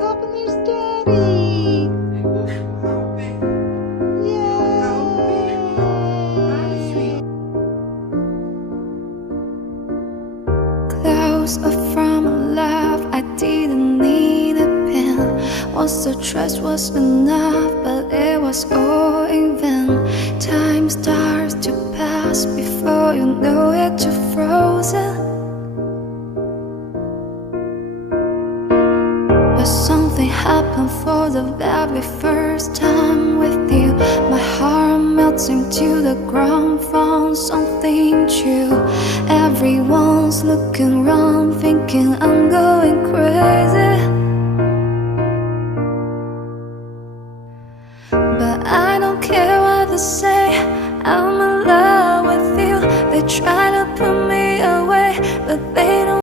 happening, Daddy? Close up from love, I didn't need a pen. Once the trust was enough, but it was all in vain. Time starts to pass before you know it, you're frozen. But something happened for the very first time with you. My heart melting to the ground, found something true. Everyone's looking around, thinking